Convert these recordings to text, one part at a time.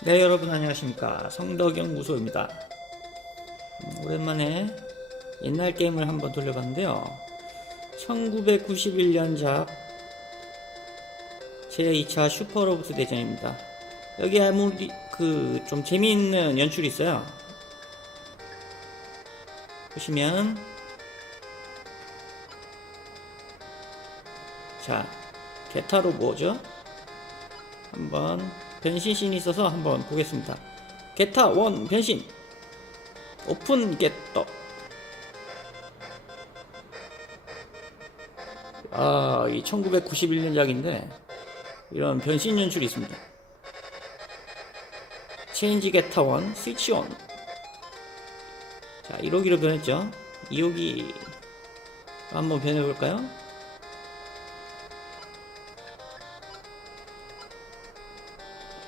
네 여러분 안녕하십니까? 성덕연구소입니다. 음, 오랜만에 옛날 게임을 한번 돌려봤는데요. 1991년작 제2차 슈퍼로봇 대전입니다. 여기 아무리 그 좀 재미있는 연출이 있어요. 보시면 자 게타로 뭐죠? 한번 변신신이 있어서 한번 보겠습니다. 게타 원 변신 오픈 겟더 아, 이 1991년작인데 이런 변신 연출이 있습니다. 체인지 게타 원 스위치 온 자, 1호기로 변했죠. 2호기 한번 변해볼까요?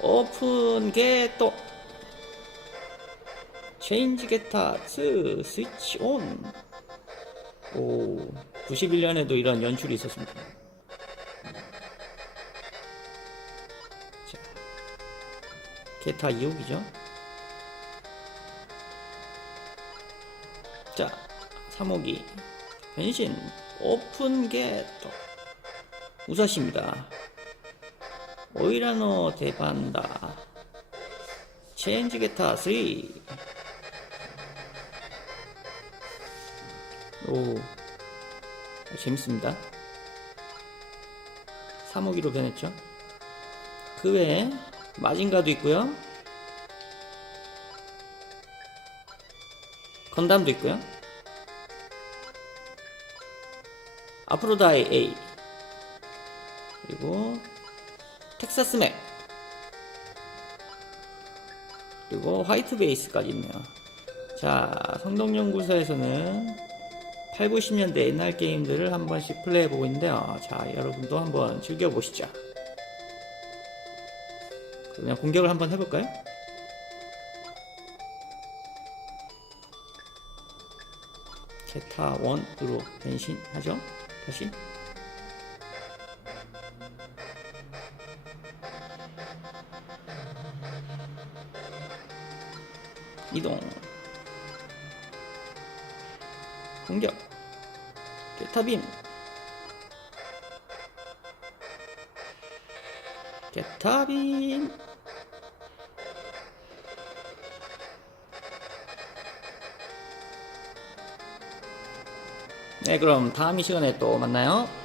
오픈 게또 체인지 게타츠 스위치 온. 오, 91년에도 이런 연출이 있었습니다. 자, 게타 2호기죠. 자, 3호기 변신 오픈 게또 우사시입니다. 오이라노 대반다. 체인지 게타 3 오, 재밌습니다. 3호기로 변했죠? 그 외에 마징가도 있고요. 건담도 있고요. 아프로다이 A 그리고 텍사스 맥 그리고 화이트 베이스까지 있네요. 자 성동연구소에서는 8, 90년대 옛날 게임들을 한 번씩 플레이해보고 있는데요. 자 여러분도 한번 즐겨보시죠. 그러면 공격을 한번 해볼까요? 게타 1으로 변신하죠? 다시 이동. 공격. 게타빔. 게타빔. 네 그럼 다음 이 시간에 또 만나요